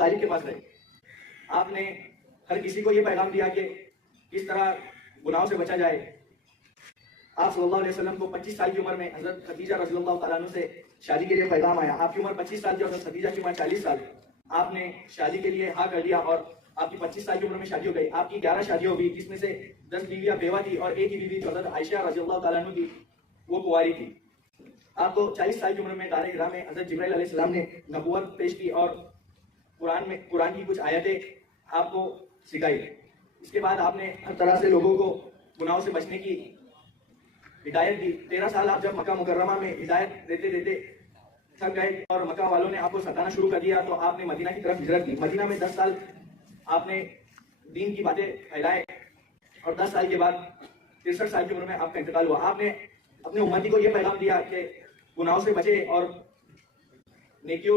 طالب کے پاس رہے. آپ نے ہر کسی کو یہ پیغام دیا کہ کس طرح گناہوں سے بچا جائے. آپ صلی اللہ علیہ وسلم کو 25 سال کی عمر میں حضرت خدیجہ رضی اللہ تعالیٰ عنہ سے شادی کے لیے پیغام آیا. آپ کی عمر 25 سال تھی اور حضرت خدیجہ کی عمر 40 سال. آپ نے شادی کے لیے ہاں کر دیا اور آپ کی 25 سال کی عمر میں شادی ہو گئی. آپ کی 11 شادیاں ہوئی جس میں سے 10 بیویاں بیوہ تھی اور ایک ہی بیوی جو حضرت عائشہ رضی اللہ تعالیٰ عنہ تھی وہ کنواری تھی. آپ کو 40 سال کی عمر میں غار حرا میں حضرت جبرائیل علیہ السلام نے نبوت پیش کی اور قرآن کی کچھ آیتیں آپ کو سکھائی. اس کے بعد آپ نے ہر طرح سے لوگوں کو گناہوں سے بچنے کی ہدایت دی. 13 سال آپ جب مکہ مکرمہ میں ہدایت دیتے دیتے تھک گئے اور مکہ والوں نے آپ کو ستانا شروع کر دیا تو آپ نے مدینہ کی طرف ہجرت کی. مدینہ میں 10 سال آپ نے دین کی باتیں پھیلائے اور 10 سال کے بعد 63 سال کی عمر میں آپ کا انتقال ہوا. آپ نے اپنے امتی کو یہ پیغام دیا کہ گناہوں سے بچے اور نیکیاں